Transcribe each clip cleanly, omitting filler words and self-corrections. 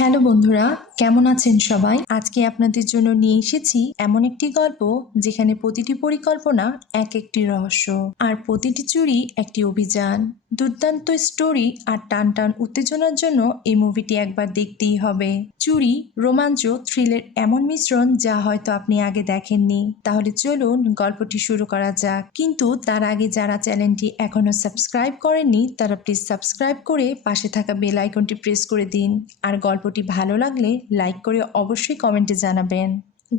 Hello বন্ধুরা, কেমন আছেন সবাই? আজকে আপনাদের জন্য নিয়ে এসেছি এমন একটি গল্প যেখানে প্রতিটি পরিকল্পনা এক একটি রহস্য আর প্রতিটি চুরি একটি অভিযান। দুর্দান্ত স্টোরি আর টান টান উত্তেজনার জন্য এই মুভিটি একবার দেখতেই হবে। চুরি, রোমাঞ্চ, থ্রিলের এমন মিশ্রণ যা হয়তো আপনি আগে দেখেননি। তাহলে চলুন গল্পটি শুরু করা যাক। কিন্তু তার আগে যারা চ্যানেলটি এখনো সাবস্ক্রাইব করেননি তারা প্লিজ সাবস্ক্রাইব করে পাশে থাকা বেল আইকনটি প্রেস করে দিন। আর গল্পটি ভালো লাগলে লাইক করে অবশ্যই কমেন্টে জানাবেন।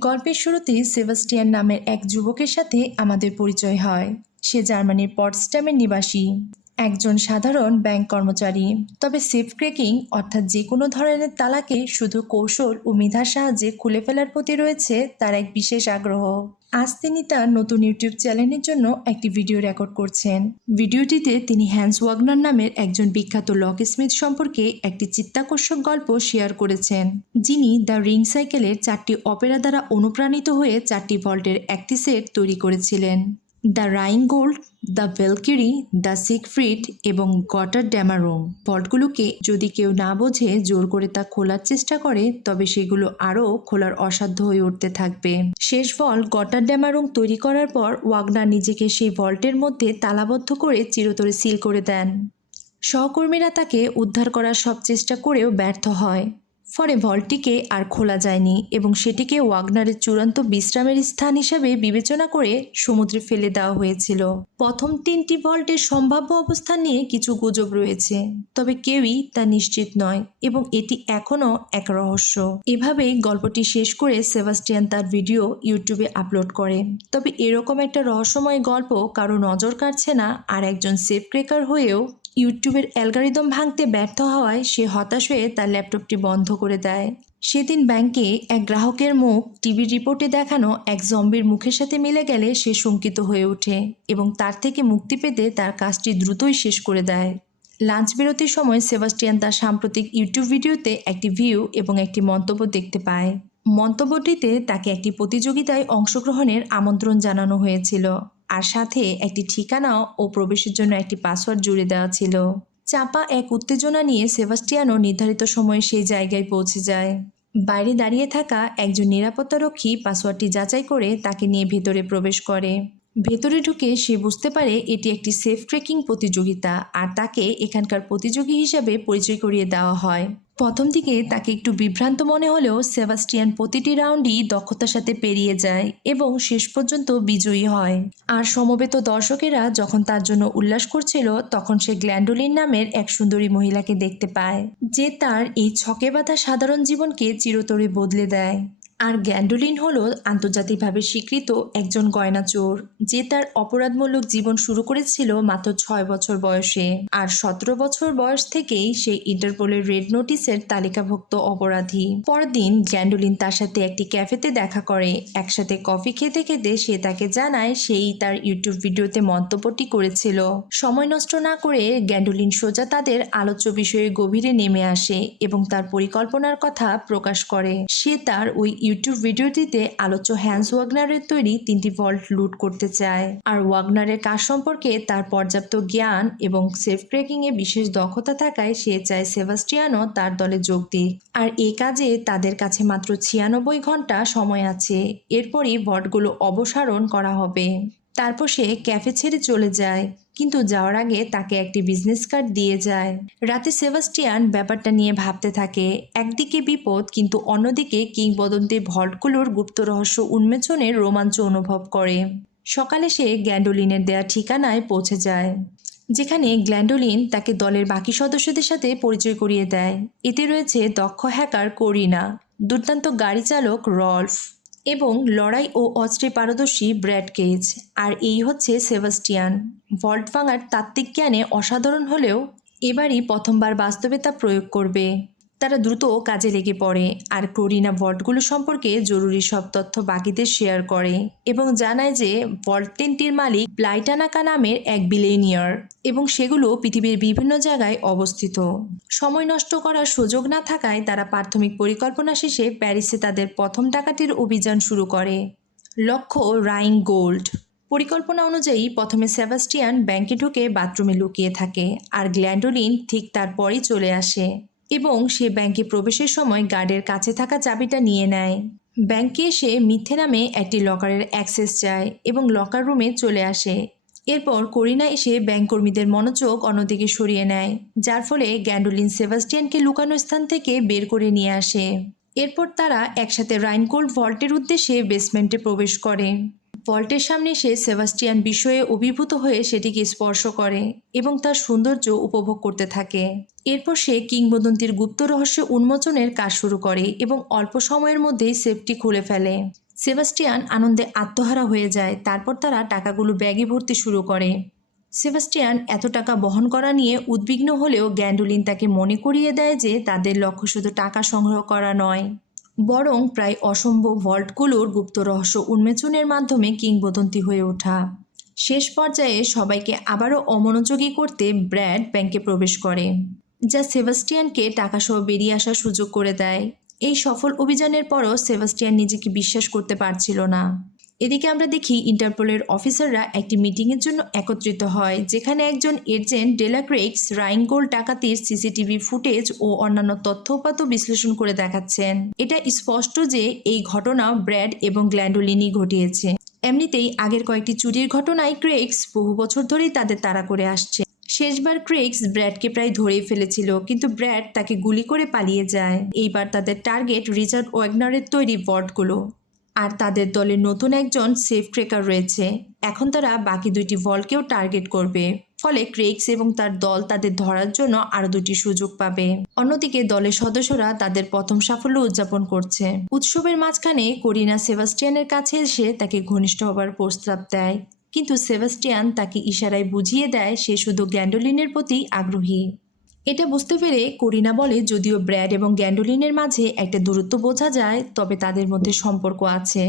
গল্পের শুরুতে সেবাস্টিয়ান নামের এক যুবকের সাথে আমাদের পরিচয় হয়। সে জার্মানির পটসডামের নিবাসী, একজন সাধারণ ব্যাংক কর্মচারী। তবে সেফ ক্র্যাকিং অর্থাৎ যে কোনো ধরনের তালাকে শুধু কৌশল ও মেধার সাহায্যে খুলে ফেলার প্রতি রয়েছে তার এক বিশেষ আগ্রহ। আজ তিনি তার নতুন ইউটিউব চ্যানেলের জন্য একটি ভিডিও রেকর্ড করছেন। ভিডিওটিতে তিনি হ্যান্স ওয়াগনার নামের একজন বিখ্যাত লকস্মিথ সম্পর্কে একটি চিত্তাকর্ষক গল্প শেয়ার করেছেন, যিনি দ্য রিং সাইকেলের 4টি অপেরা দ্বারা অনুপ্রাণিত হয়ে 4টি ভল্টের একটি সেট তৈরি করেছিলেন: দ্য রাইনগোল্ড, দ্য ভেলকিরি, দ্য সিগফ্রিড এবং গটারড্যামারুং। ভল্টগুলোকে যদি কেউ না বোঝে জোর করে তা খোলার চেষ্টা করে তবে সেগুলো আরও খোলার অসাধ্য হয়ে উঠতে থাকবে। শেষ ভল্ট গটারড্যামারুং তৈরি করার পর ওয়াগনার নিজেকে সেই ভল্টের মধ্যে তালাবদ্ধ করে চিরতরে সিল করে দেন। সহকর্মীরা তাকে উদ্ধার করার সব চেষ্টা করেও ব্যর্থ হয়। ফলে ভল্টটিকে আর খোলা যায়নি এবং সেটিকে ওয়াগনারের চূড়ান্ত বিশ্রামের স্থান হিসেবে বিবেচনা করে সমুদ্রে ফেলে দেওয়া হয়েছিল। প্রথম 3টি ভল্টের সম্ভাব্য অবস্থান নিয়ে কিছু গুজব রয়েছে, তবে কেউই তা নিশ্চিত নয় এবং এটি এখনও এক রহস্য। এভাবেই গল্পটি শেষ করে সেবাস্টিয়ান তার ভিডিও ইউটিউবে আপলোড করে। তবে এরকম একটা রহস্যময় গল্প কারো নজর কাড়ছে না, আর একজন সেফ ক্র্যাকার হয়েও ইউটিউবের অ্যালগরিদম ভাঙতে ব্যর্থ হওয়ায় সে হতাশ হয়ে তার ল্যাপটপটি বন্ধ করে দেয়। সেদিন ব্যাংকে এক গ্রাহকের মুখ টিভির রিপোর্টে দেখানো এক জম্বির মুখের সাথে মিলে গেলে সে শঙ্কিত হয়ে ওঠে এবং তার থেকে মুক্তি পেতে তার কাজটি দ্রুতই শেষ করে দেয়। লাঞ্চ বিরতির সময় সেবাস্টিয়ান তার সাম্প্রতিক ইউটিউব ভিডিওতে একটি ভিউ এবং একটি মন্তব্য দেখতে পায়। মন্তব্যটিতে তাকে একটি প্রতিযোগিতায় অংশগ্রহণের আমন্ত্রণ জানানো হয়েছিল, আর সাথে একটি ঠিকানা ও প্রবেশের জন্য একটি পাসওয়ার্ড জুড়ে দেওয়া ছিল। চাপা এক উত্তেজনা নিয়ে সেবাস্টিয়ানও নির্ধারিত সময়ে সেই জায়গায় পৌঁছে যায়। বাইরে দাঁড়িয়ে থাকা একজন নিরাপত্তারক্ষী পাসওয়ার্ডটি যাচাই করে তাকে নিয়ে ভেতরে প্রবেশ করে। ভেতরে ঢুকে সে বুঝতে পারে এটি একটি সেফ ট্রেকিং প্রতিযোগিতা, আর তাকে এখানকার প্রতিযোগী হিসাবে পরিচয় করিয়ে দেওয়া হয়। প্রথম দিকে তাকে একটু বিভ্রান্ত মনে হলেও সেবাস্টিয়ান প্রতিটি রাউন্ডই দক্ষতার সাথে পেরিয়ে যায় এবং শেষ পর্যন্ত বিজয়ী হয়। আর সমবেত দর্শকেরা যখন তার জন্য উল্লাস করছিল তখন সে গ্ল্যান্ডোলিন নামের এক সুন্দরী মহিলাকে দেখতে পায়, যে তার এই ছকে বাঁধা সাধারণ জীবনকে চিরতরে বদলে দেয়। আর গ্ল্যান্ডোলিন হলো আন্তর্জাতিকভাবে স্বীকৃত একজন গয়না চোর, যে তার অপরাধমূলক জীবন শুরু করেছিল মাত্র 6 বছর বয়সে। আর 17 বছর বয়স থেকেই সে ইন্টারপোলের রেড নোটিসের তালিকাভুক্ত অপরাধী। পরদিন গ্ল্যান্ডোলিন তার সাথে একটি ক্যাফেতে দেখা করে। একসাথে কফি খেতে খেতে সে তাকে জানায় সেই তার ইউটিউব ভিডিওতে মন্তব্যটি করেছিল। সময় নষ্ট না করে গ্ল্যান্ডোলিন সোজা তাদের আলোচ্য বিষয়ে গভীরে নেমে আসে এবং তার পরিকল্পনার কথা প্রকাশ করে। সে তার ওই ইউটিউব ভিডিওটিতে আলোচ্য হ্যান্স ওয়াগনারের তৈরি 3টি ভল্ট লুট করতে চায়। আর ওয়াগনারের কাজ সম্পর্কে তার পর্যাপ্ত জ্ঞান এবং সেফ ক্র্যাকিংয়ে বিশেষ দক্ষতা থাকায় সে চায় সেবাস্টিয়ানও তার দলে যোগ দিক। আর এই কাজে তাদের কাছে মাত্র 96 ঘন্টা সময় আছে। এরপরই ভল্টগুলো অপসারণ করা হবে। তারপর সে ক্যাফে ছেড়ে চলে যায়, কিন্তু যাওয়ার আগে তাকে একটি বিজনেস কার্ড দিয়ে যায়। রাতে সেবাস্টিয়ান ব্যাপারটা নিয়ে ভাবতে থাকে। একদিকে বিপদ, কিন্তু অন্যদিকে কিংবদন্তি ভল্টগুলোর গুপ্ত রহস্য উন্মোচনের রোমাঞ্চ অনুভব করে। সকালে সে গ্ল্যান্ডোলিনের দেয়া ঠিকানায় পৌঁছে যায়, যেখানে গ্ল্যান্ডোলিন তাকে দলের বাকি সদস্যদের সাথে পরিচয় করিয়ে দেয়। এতে রয়েছে দক্ষ হ্যাকার কোরিনা, দুর্দান্ত গাড়ি চালক রল্ফ এবং লড়াই ও অস্ত্রে পারদর্শী ব্র্যাড কেজ। আর এই হচ্ছে সেবাস্টিয়ান। ভল্ট ভাঙার তাত্ত্বিক জ্ঞানে অসাধারণ হলেও এবারই প্রথমবার বাস্তবে তা প্রয়োগ করবে। তারা দ্রুত কাজে লেগে পড়ে, আর কোরিনা ভল্টগুলো সম্পর্কে জরুরি সব তথ্য বাকিদের শেয়ার করে এবং জানায় যে ভল্ট 3টির মালিক প্লাইটানাকা নামের এক বিলিয়নিয়ার এবং সেগুলো পৃথিবীর বিভিন্ন জায়গায় অবস্থিত। সময় নষ্ট করার সুযোগ না থাকায় তারা প্রাথমিক পরিকল্পনা শেষে প্যারিসে তাদের প্রথম ডাকাতির অভিযান শুরু করে। লক্ষ্য রাইন গোল্ড। পরিকল্পনা অনুযায়ী প্রথমে সেবাস্টিয়ান ব্যাংকে ঢুকে বাথরুমে লুকিয়ে থাকে, আর গ্ল্যান্ডোলিন ঠিক তারপরই চলে আসে। এবং সে ব্যাংকে প্রবেশের সময় গার্ডের কাছে থাকা চাবিটা নিয়ে নেয়। ব্যাংকে এসে মিথ্যে নামে একটি লকারের অ্যাক্সেস চায় এবং লকার রুমে চলে আসে। এরপর করিনা এসে ব্যাংক কর্মীদের মনোযোগ অন্যদিকে সরিয়ে নেয়, যার ফলে গ্যান্ডোলিন সেবাস্টিয়ানকে লুকানো স্থান থেকে বের করে নিয়ে আসে। এরপর তারা একসাথে রাইনগোল্ড ভল্টের উদ্দেশ্যে বেসমেন্টে প্রবেশ করে। ভল্টের সামনে এসে সেবাস্টিয়ান বিস্ময়ে অভিভূত হয়ে সেটিকে স্পর্শ করে এবং তার সৌন্দর্য উপভোগ করতে থাকে। এরপর সে কিংবদন্তির গুপ্ত রহস্য উন্মোচনের কাজ শুরু করে এবং অল্প সময়ের মধ্যেই সেফটি খুলে ফেলে। সেবাস্টিয়ান আনন্দে আত্মহারা হয়ে যায়। তারপর তারা টাকাগুলো ব্যাগে ভরতে শুরু করে। সেবাস্টিয়ান এত টাকা বহন করা নিয়ে উদ্বিগ্ন হলেও গ্যান্ডোলিন তাকে মনে করিয়ে দেয় যে তাদের লক্ষ্য শুধু টাকা সংগ্রহ করা নয়, বরং প্রায় অসম্ভব ভল্টগুলোর গুপ্ত রহস্য উন্মোচনের মাধ্যমে কিংবদন্তি হয়ে ওঠা। শেষ পর্যায়ে সবাইকে আবারও অমনোযোগী করতে ব্র্যাড ব্যাংকে প্রবেশ করে, যা সেবাস্টিয়ানকে টাকাসহ বেরিয়ে আসার সুযোগ করে দেয়। এই সফল অভিযানের পরও সেবাস্টিয়ান নিজেকে বিশ্বাস করতে পারছিল না। এদিকে আমরা দেখি ইন্টারপোলের অফিসাররা একটি মিটিংয়ের জন্য একত্রিত হয়, যেখানে একজন এজেন্ট ডেলাক্রেক্স রাইনগোল্ড ডাকাতির সিসিটিভি ফুটেজ ও অন্যান্য তথ্য-উপাত্ত বিশ্লেষণ করে দেখাচ্ছেন। এটা স্পষ্ট যে এই ঘটনা ব্র্যাড এবং গ্ল্যান্ডোলিনই ঘটিয়েছে। এমনিতেই আগের কয়েকটি চুরির ঘটনায় ক্রেক্স বহু বছর ধরেই তাদের তাড়া করে আসছে। শেষবার ক্রেক্স ব্র্যাডকে প্রায় ধরেই ফেলেছিল, কিন্তু ব্র্যাড তাকে গুলি করে পালিয়ে যায়। এইবার তাদের টার্গেট রিচার্ড ওয়াগনারের তৈরি ভল্টগুলো, আর তাদের দলে নতুন একজন সেফ ক্রেকার রয়েছে। এখন তারা বাকি দুইটি ভল্টকেও টার্গেট করবে, ফলে ক্রেক্স এবং তার দল তাদের ধরার জন্য আরও দুটি সুযোগ পাবে। অন্যদিকে দলের সদস্যরা তাদের প্রথম সাফল্য উদযাপন করছে। উৎসবের মাঝখানে করিনা সেবাস্টিয়ানের কাছে এসে তাকে ঘনিষ্ঠ হবার প্রস্তাব দেয়, কিন্তু সেবাস্টিয়ান তাকে ইশারায় বুঝিয়ে দেয় সে শুধু গ্যান্ডোলিনের প্রতি আগ্রহী। এটা বুঝতে পেরে করিনা বলে যদিও ব্র্যাড এবং গ্যান্ডোলিনের মাঝে একটা দূরত্ব বোঝা যায়, তবে তাদের মধ্যে সম্পর্ক আছে।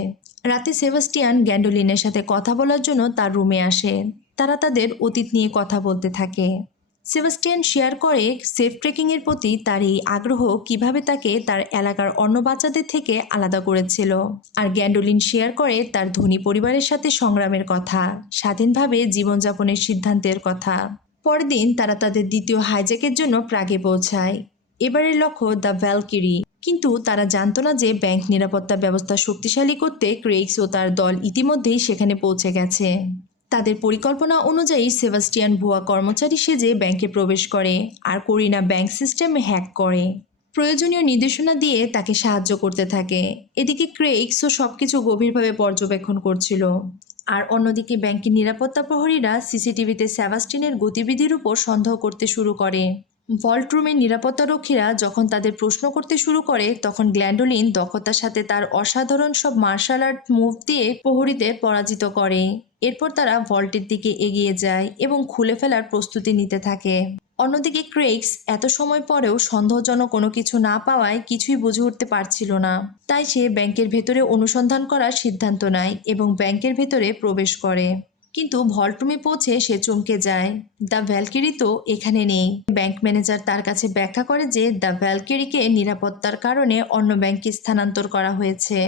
রাতে সেবাস্টিয়ান গ্যান্ডোলিনের সাথে কথা বলার জন্য তার রুমে আসে। তারা তাদের অতীত নিয়ে কথা বলতে থাকে। সেবাস্টিয়ান শেয়ার করে সেফ ট্রেকিংয়ের প্রতি তার এই আগ্রহ কিভাবে তাকে তার এলাকার অন্য বাচ্চাদের থেকে আলাদা করেছিল। আর গ্যান্ডোলিন শেয়ার করে তার ধনী পরিবারের সাথে সংগ্রামের কথা, স্বাধীনভাবে জীবনযাপনের সিদ্ধান্তের কথা। পরের দিন তারা তাদের দ্বিতীয় হাইজ্যাকের জন্য প্রাগে পৌঁছায়। এবারের লক্ষ্য দ্য ভ্যালকিরি, কিন্তু তারা জানত না যে ব্যাংক নিরাপত্তা ব্যবস্থা শক্তিশালী করতে ক্রেক্স ও তার দল ইতিমধ্যেই সেখানে পৌঁছে গেছে। তাদের পরিকল্পনা অনুযায়ী সেবাস্টিয়ান ভুয়া কর্মচারী সেজে ব্যাংকে প্রবেশ করে, আর করিনা ব্যাংক সিস্টেম হ্যাক করে প্রয়োজনীয় নির্দেশনা দিয়ে তাকে সাহায্য করতে থাকে। এদিকে ক্রেক্সও সবকিছু গভীরভাবে পর্যবেক্ষণ করছিল, আর অন্যদিকে ব্যাংকের নিরাপত্তা প্রহরীরা সিসিটিভিতে সেবাস্টিয়ানের গতিবিধির উপর সন্দেহ করতে শুরু করে। ভল্ট রুমের নিরাপত্তারক্ষীরা যখন তাদের প্রশ্ন করতে শুরু করে, তখন গ্ল্যান্ডোলিন দক্ষতার সাথে তার অসাধারণ সব মার্শাল আর্ট মুভ দিয়ে প্রহরীদের পরাজিত করে। এরপর তারা ভল্টের দিকে এগিয়ে যায় এবং খুলে ফেলার প্রস্তুতি নিতে থাকে। অন্যদিকে ক্রেক্স এত সময় পরেও সন্দেহজনক কোনো কিছু না পাওয়ায় কিছুই বুঝে উঠতে পারছিল না। তাই সে ব্যাংকের ভেতরে অনুসন্ধান করার সিদ্ধান্ত নেয় এবং ব্যাংকের ভেতরে প্রবেশ করে। কিন্তু ভল্ট রুমে পৌঁছে সে চমকে যায়, দ্য ভ্যালকিরি তো এখানে নেই। ব্যাংক ম্যানেজার তার কাছে ব্যাখ্যা করে যে দ্য ভ্যালকিরিকে নিরাপত্তার কারণে অন্য ব্যাংকে স্থানান্তর করা হয়েছে।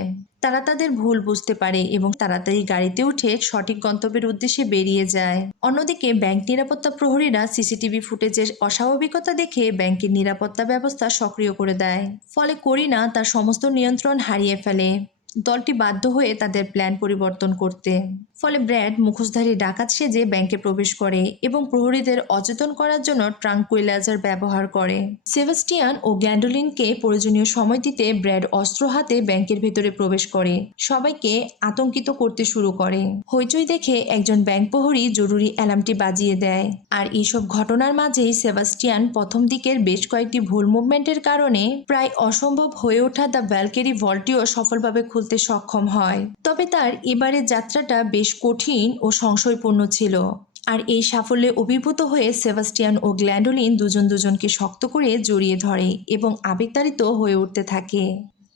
তারা তাদের ভুল বুঝতে পারে এবং তাড়াতাড়ি গাড়িতে উঠে সঠিক গন্তব্যের উদ্দেশ্যে বেরিয়ে যায়। অন্যদিকে ব্যাংক নিরাপত্তা প্রহরীরা সিসিটিভি ফুটেজের অস্বাভাবিকতা দেখে ব্যাংকের নিরাপত্তা ব্যবস্থা সক্রিয় করে দেয়। ফলে করিনা তার সমস্ত নিয়ন্ত্রণ হারিয়ে ফেলে। দলটি বাধ্য হয়ে তাদের প্ল্যান পরিবর্তন করতে। ফলে ব্র্যাড মুখোশধারী ডাকাত সেজে ব্যাংকে প্রবেশ করে এবং প্রহরীদের অচেতন করার জন্য ট্রাঙ্কুইলাইজার ব্যবহার করে। সেবাস্টিয়ান ও গ্ল্যান্ডোলিনকে প্রয়োজনীয় সময় দিতে ব্র্যাড অস্ত্র হাতে ব্যাংকের ভেতরে প্রবেশ করে সবাইকে আতঙ্কিত করতে শুরু করে। হইচই দেখে একজন ব্যাংক প্রহরী জরুরি অ্যালার্মটি বাজিয়ে দেয়। আর এইসব ঘটনার মাঝেই সেবাস্টিয়ান প্রথম দিকের বেশ কয়েকটি ভুল মুভমেন্টের কারণে প্রায় অসম্ভব হয়ে ওঠা দ্য ভ্যালকিরি ভল্টটিও সফলভাবে খুলতে সক্ষম হয়। তবে তার এবারের যাত্রাটা বেশ কঠিন ও সংশয়পূর্ণ ছিল। আর এই সাফল্যে অভিভূত হয়ে সেবাস্টিয়ান ও গ্ল্যান্ডোলিন দুজন দুজনকে শক্ত করে জড়িয়ে ধরে এবং আবেগতাড়িত হয়ে উঠতে থাকে।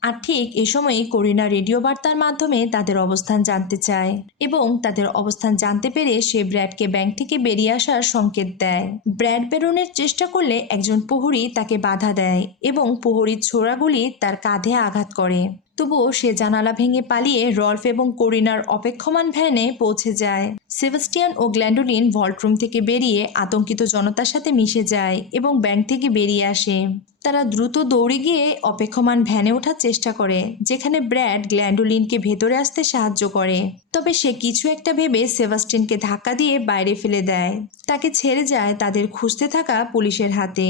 আর ঠিক এ সময়ই করিনা রেডিও বার্তার মাধ্যমে তাদের অবস্থান জানতে চায় এবং তাদের অবস্থান জানতে পেরে সে ব্র্যাডকে ব্যাংক থেকে বেরিয়ে আসার সংকেত দেয়। ব্র্যাড বেরোনোর চেষ্টা করলে একজন প্রহরী তাকে বাধা দেয় এবং প্রহরীর ছোড়াগুলি তার কাঁধে আঘাত করে। তবুও সে জানালা ভেঙে পালিয়ে রল্ফ এবং করিনার অপেক্ষমান ভ্যানে পৌঁছে যায়। সেবাস্টিয়ান ও গ্ল্যান্ডোলিন ভল্টরুম থেকে বেরিয়ে আতঙ্কিত জনতার সাথে মিশে যায় এবং ব্যাংক থেকে বেরিয়ে আসে। তারা দ্রুত দৌড়ে গিয়ে অপেক্ষমান ভ্যানে ওঠার চেষ্টা করে, যেখানে ব্র্যাড গ্ল্যান্ডোলিনকে ভেতরে আসতে সাহায্য করে। তবে সে কিছু একটা ভেবে সেবাস্টিয়ানকে ধাক্কা দিয়ে বাইরে ফেলে দেয়। তাকে ছেড়ে যায় তাদের খুঁজতে থাকা পুলিশের হাতে।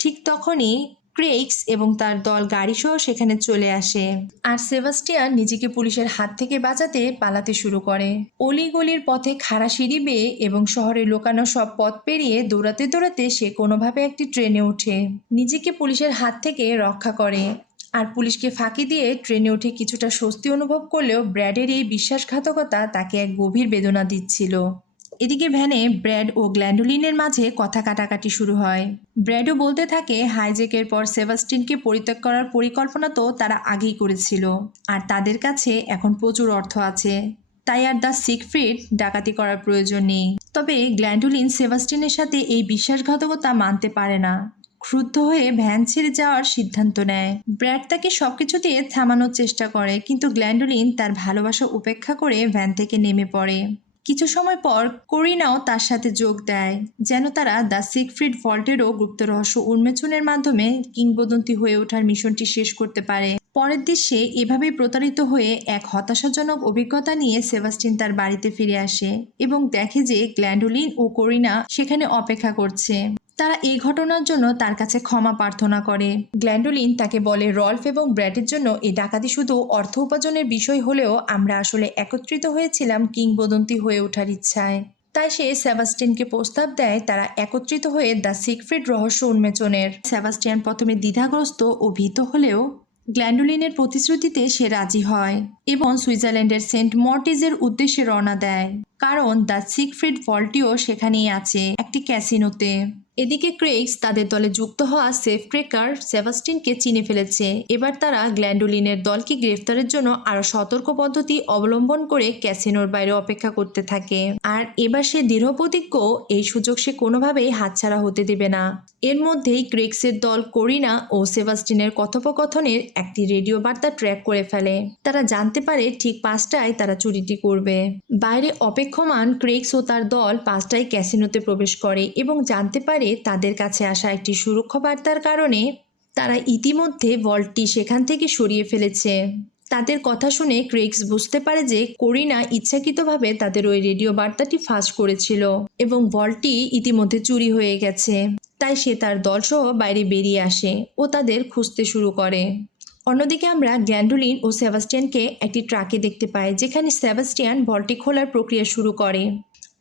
ঠিক তখনই ক্রেইগস এবং তার দল গাড়িসহ সেখানে চলে আসে, আর সেবাস্টিয়ান নিজেকে পুলিশের হাত থেকে বাঁচাতে পালাতে শুরু করে। অলিগলির পথে খাড়া সিঁড়ি বেয়ে এবং শহরে লোকানো সব পথ পেরিয়ে দৌড়াতে দৌড়াতে সে কোনোভাবে একটি ট্রেনে ওঠে, নিজেকে পুলিশের হাত থেকে রক্ষা করে। আর পুলিশকে ফাঁকি দিয়ে ট্রেনে উঠে কিছুটা স্বস্তি অনুভব করলেও ব্র্যাডের এই বিশ্বাসঘাতকতা তাকে এক গভীর বেদনা দিচ্ছিল। এদিকে ভ্যানে ব্র্যাড ও গ্ল্যান্ডোলিনের মাঝে কথা কাটাকাটি শুরু হয়। ব্র্যাডও বলতে থাকে হাইজ্যাকের পর সেবাস্টিনকে পরিত্যাগ করার পরিকল্পনা তো তারা আগেই করেছিল, আর তাদের কাছে এখন প্রচুর অর্থ আছে, তাই আর দ্য সিগফ্রিড ডাকাতি করার প্রয়োজন নেই। তবে গ্ল্যান্ডোলিন সেবাস্টিনের সাথে এই বিশ্বাসঘাতকতা মানতে পারে না। ক্রুদ্ধ হয়ে ভ্যান ছেড়ে যাওয়ার সিদ্ধান্ত নেয়। ব্র্যাড তাকে সবকিছু দিয়ে থামানোর চেষ্টা করে, কিন্তু গ্ল্যান্ডোলিন তার ভালোবাসা উপেক্ষা করে ভ্যান থেকে নেমে পড়ে। কিছু সময় পর করিনাও তার সাথে যোগ দেয়, যেন তারা দ্য সিগফ্রিড ভল্টেরও গুপ্ত রহস্য উন্মোচনের মাধ্যমে কিংবদন্তি হয়ে ওঠার মিশনটি শেষ করতে পারে। পরের দৃশ্যে এভাবেই প্রতারিত হয়ে এক হতাশাজনক অভিজ্ঞতা নিয়ে সেবাস্টিন তার বাড়িতে ফিরে আসে এবং দেখে যে গ্ল্যান্ডোলিন ও করিনা সেখানে অপেক্ষা করছে। তারা এই ঘটনার জন্য তার কাছে ক্ষমা প্রার্থনা করে। গ্ল্যান্ডোলিন তাকে বলে রল্ফ এবং ব্র্যাডের জন্য এই ডাকাতি শুধু অর্থ উপার্জনের বিষয় হলেও আমরা আসলে একত্রিত হয়েছিলাম কিংবদন্তি হয়ে ওঠার ইচ্ছায়। তাই সে সেবাস্টিয়ানকে প্রস্তাব দেয় তারা একত্রিত হয়ে দ্য সিগফ্রিড রহস্য উন্মোচনের। সেবাস্টিয়ান প্রথমে দ্বিধাগ্রস্ত ও ভীত হলেও গ্ল্যান্ডোলিনের প্রতিশ্রুতিতে সে রাজি হয় এবং সুইজারল্যান্ডের সেন্ট মর্টিজের উদ্দেশ্যে রওনা দেয়, কারণ দ্য সিগফ্রিড ভল্টিও সেখানেই আছে, একটি ক্যাসিনোতে। এদিকে ক্রেইগস তাদের দলে যুক্ত হওয়া সেফ ক্রেকার সেবাস্টিনকে চিনে ফেলেছে। এবার তারা গ্ল্যান্ডোলিনের দলকে গ্রেফতারের জন্য আরো সতর্ক পদ্ধতি অবলম্বন করে ক্যাসিনোর বাইরে অপেক্ষা করতে থাকে। আর এবার সে দৃঢ়প্রতিজ্ঞ, এই সুযোগ সে কোনোভাবেই হাতছাড়া হতে দেবে না। এর মধ্যেই ক্রেইগসের দল করিনা ও সেবাস্টিনের কথোপকথনের একটি রেডিও বার্তা ট্র্যাক করে ফেলে। তারা জানতে পারে ঠিক 5টায় তারা চুরিটি করবে। বাইরে অপেক্ষমান ক্রেইগস ও তার দল 5টায় ক্যাসিনোতে প্রবেশ করে এবং জানতে পারে তাদের কাছে আসা একটি সুরক্ষা বার্তার কারণে তারা ইতিমধ্যে ভল্টটি সেখান থেকে সরিয়ে ফেলেছে। তাদের কথা শুনে ক্রেইগস বুঝতে পারে যে করিনা ইচ্ছাকৃতভাবে তাদের ওই রেডিও বার্তাটি ফাঁস করেছিল এবং ভল্টটি ইতিমধ্যে চুরি হয়ে গেছে। তাই সে তার দলসহ বাইরে বেরিয়ে আসে ও তাদের খুঁজতে শুরু করে। অন্যদিকে আমরা গ্ল্যান্ডোলিন ও সেবাস্টিয়ানকে একটি ট্রাকে দেখতে পাই, যেখানে সেবাস্টিয়ান ভল্টটি খোলার প্রক্রিয়া শুরু করে।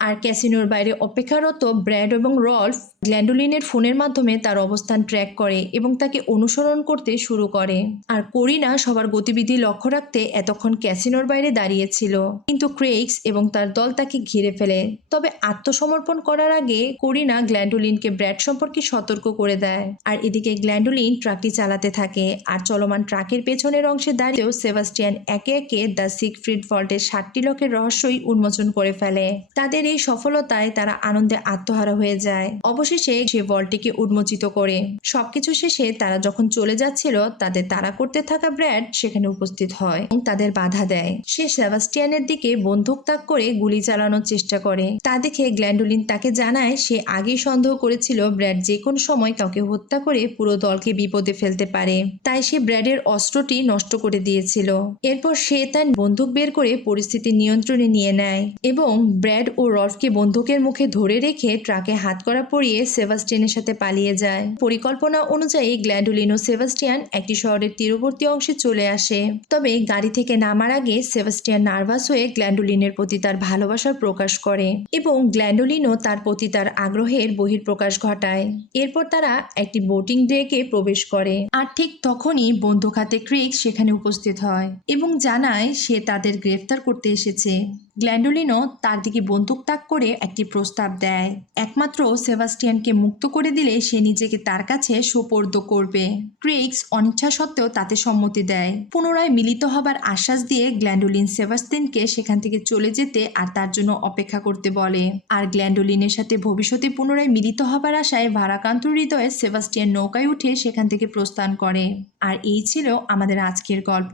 আর ক্যাসিনোর বাইরে অপেক্ষারত ব্র্যাড এবং রল্ফ গ্ল্যান্ডোলিনের ফোনের মাধ্যমে তার অবস্থান ট্র্যাক করে এবং তাকে অনুসরণ করতে শুরু করে। আর করিনা সবার গতিবিধি লক্ষ্য রাখতে এতক্ষণ ক্যাসিনোর বাইরে দাঁড়িয়েছিল, কিন্তু ক্রেইগস এবং তার দল তাকে ঘিরে ফেলে। তবে আত্মসমর্পণ করার আগে করিনা গ্ল্যান্ডোলিনকে ব্র্যাড সম্পর্কে সতর্ক করে দেয়। আর এদিকে গ্ল্যান্ডোলিন ট্রাকটি চালাতে থাকে, আর চলমান ট্রাকের পেছনের অংশে দাঁড়িয়েও সেবাস্টিয়ান একে একে দ্য সিগফ্রিড ভল্টের 7টি লকের রহস্যই উন্মোচন করে ফেলে। তাদের এই সফলতায় তারা আনন্দে আত্মহারা হয়ে যায়। অবশেষে সে ভল্টটিকে উন্মোচিত করে। সবকিছু শেষে তারা যখন চলে যাচ্ছিল, তাদের তাড়া করতে থাকা ব্র্যাড সেখানে উপস্থিত হয় এবং তাদের বাধা দেয়। সে সেবাস্টিয়ানের দিকে বন্দুক তাক করে গুলি চালানোর চেষ্টা করে। তা দেখে গ্ল্যান্ডোলিন তাকে জানায় সে আগেই সন্দেহ করেছিল ব্র্যাড যে কোনো সময় কাউকে হত্যা করে পুরো দলকে বিপদে ফেলতে পারে, তাই সে ব্র্যাডের অস্ত্রটি নষ্ট করে দিয়েছিল। এরপর সে তার বন্দুক বের করে পরিস্থিতি নিয়ন্ত্রণে নিয়ে নেয় এবং ব্র্যাড ও রল্ফকে বন্দুকের মুখে ধরে রেখে ট্রাকে হাতকড়া পরিয়ে সেবাস্টিয়ানের সাথে পালিয়ে যায়। পরিকল্পনা অনুযায়ী গ্ল্যান্ডোলিন ও সেবাস্টিয়ান একটি শহরের তীরবর্তী অংশে চলে আসে। তবে গাড়ি থেকে নামার আগে সেবাস্টিয়ান নার্ভাস হয়ে গ্ল্যান্ডোলিনের প্রতি তার ভালোবাসার প্রকাশ করে এবং গ্ল্যান্ডোলিনও তার প্রতি তার আগ্রহের বহিঃপ্রকাশ ঘটায়। এরপর তারা একটি বোটিং ডেকে প্রবেশ করে, আর ঠিক তখনই বন্দুক হাতে ক্রেইগস সেখানে উপস্থিত হয় এবং জানায় সে তাদের গ্রেফতার করতে এসেছে। গ্ল্যান্ডোলিনও তার দিকে বন্দুক তাক করে একটি প্রস্তাব দেয়, একমাত্র সেবাস্টিয়ানকে মুক্ত করে দিলে সে নিজেকে তার কাছে সোপর্দ করবে। ক্রেইগস অনিচ্ছা সত্ত্বেও তাতে সম্মতি দেয়। পুনরায় মিলিত হবার আশ্বাস দিয়ে গ্ল্যান্ডোলিন সেবাস্টিয়ানকে সেখান থেকে চলে যেতে আর তার জন্য অপেক্ষা করতে বলে। আর গ্ল্যান্ডোলিনের সাথে ভবিষ্যতে পুনরায় মিলিত হবার আশায় ভারাক্রান্ত হৃদয়ে সেবাস্টিয়ান নৌকায় উঠে সেখান থেকে প্রস্থান করে। আর এই ছিল আমাদের আজকের গল্প।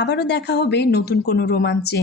আবারও দেখা হবে নতুন কোনো রোমাঞ্চে।